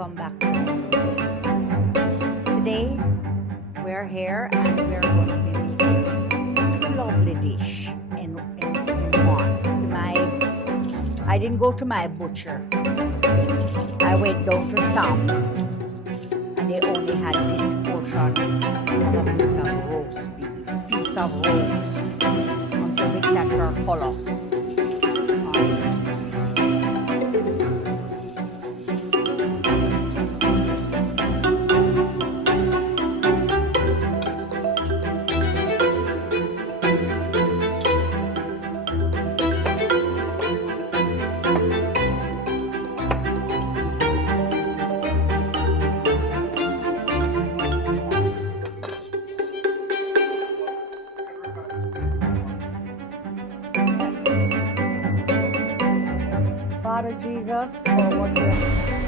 welcome back to my video. Today, we're here and we're going to be making two lovely dish in one. I didn't go to my butcher. I went down to Sam's and they only had this portion of a piece of roast beef, piece of roast until we catch our color. Father Jesus, for what you have